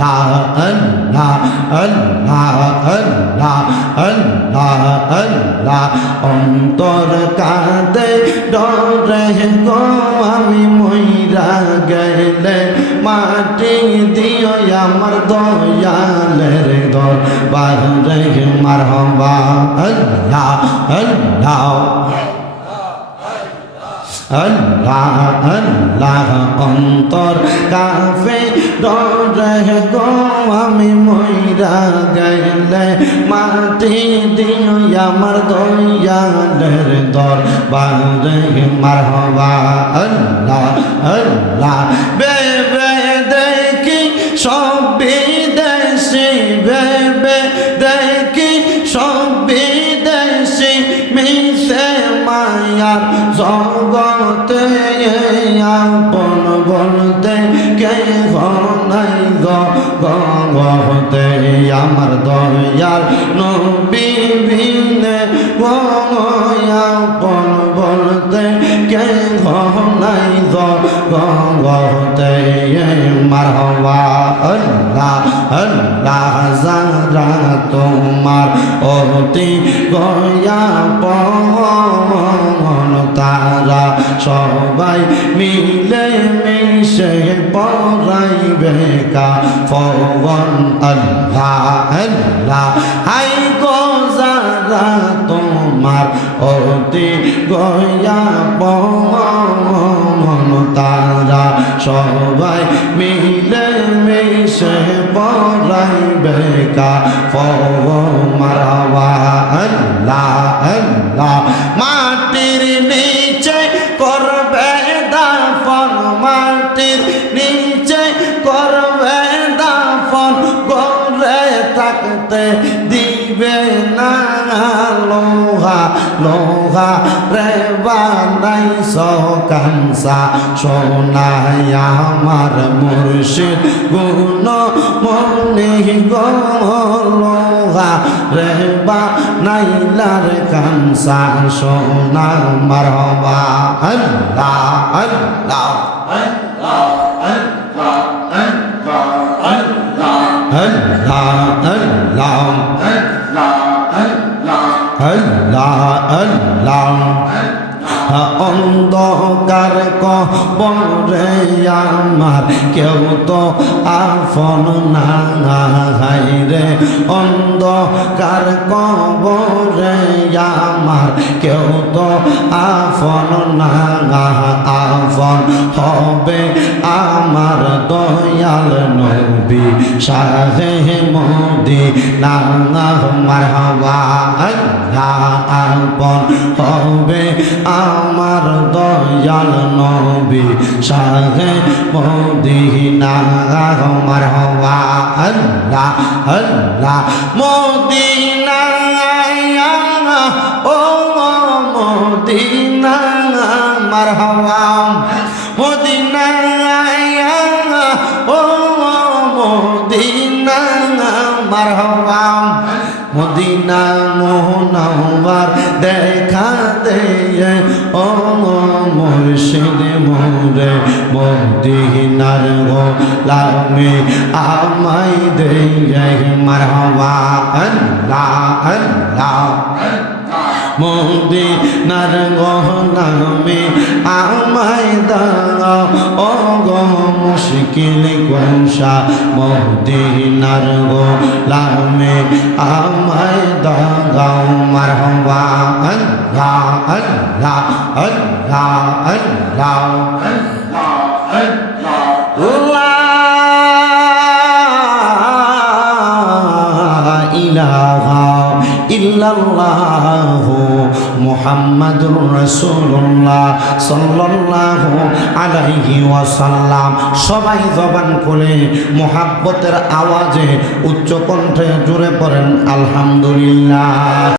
আল্লাহ আল্লাহ আল্লাহ আল্লাহ আল্লাহ আল্লাহ অন্তর কাঁদে ডরে গো আমি মইরা গেলে মাটি দিও আমার দয়ালের দরবারে মারহাবা আল্লাহ আল্লাহ আল্লাহ আল্লাহ অন্তর কাফে ডরে গো আমি মইরা গেলে মাটি দিও আমার দয়ালের দরবারে মারহাবা আল্লাহ আল্লাহ বেবে দেখি সব বিদেশি বেবে দেখি সব বিদেশি মিশে মায়ার জগতে আপন বলতে কে নাই গতে আমার দয়াল নবী বিনে আপন বলতে কে নাই গতে মারহাবা আল্লাহ আল্লাহ যারা তোমার অতি গয়া পন তারা সবাই মিলে মিশে পড়াইবে কাফন আল্লাহ আল্লাহ হাই গো যারা তোমার অতি গয়া পন তারা সবাই মিলে মিশে পড়াইবে কাফন মারহাবা আল্লাহ আল্লাহ মাটির নিচে করবে দাফন মাটির নিচে করবে দাফন করে থাকতে দিবে না লোহা লোহা রে বানাই সকানসা সোনায় আমার মুর্শিদ গুণ মনে গো লোহা রে বানাইলার কানসা সোনা মারহাবা আল্লাহ আল্লাহ আল্লাহ আল্লাহ আল্লাহ আল্লাহ আল্লাহ আল্লাহ অন্ধকার কবরে আমার কেউ তো আপন নাই রে অন্ধকার কবরে আমার কেউ তো আপন না আপন হবে আমার দয়াল নবী শাহে মদিনা মারহাবা আল্লাহ আপন হবে আমার দয়াল নবী শাহে মদিনা মারহাবা আল্লাহ আল্লাহ মদিনা ও মদিনা মারহাবা মদিনা ও মদিনা মারহাবা মদিনা মোহনাওয়ার দেখা দে ও মুর্শিদ মোরে মদিনার গোলামে আমায় দে মারহাবা আল্লাহ আল্লাহ মদিনার গোলামে আমায় দাও ও গো মুশকিল কুশা মদিনার গোলামে আমায় দাও মারহাবা আল্লাহ আল্লাহ আল্লাহ আল্লাহ আল্লাহ ইলাহা ইল্লাল্লাহু মুহাম্মাদুর রাসূলুল্লাহ সাল্লাল্লাহু আলাইহি ওয়াসাল্লাম। সবাই জবান খুলে মুহাব্বতের আওয়াজে উচ্চ কণ্ঠে জোরে পড়েন আলহামদুলিল্লাহ।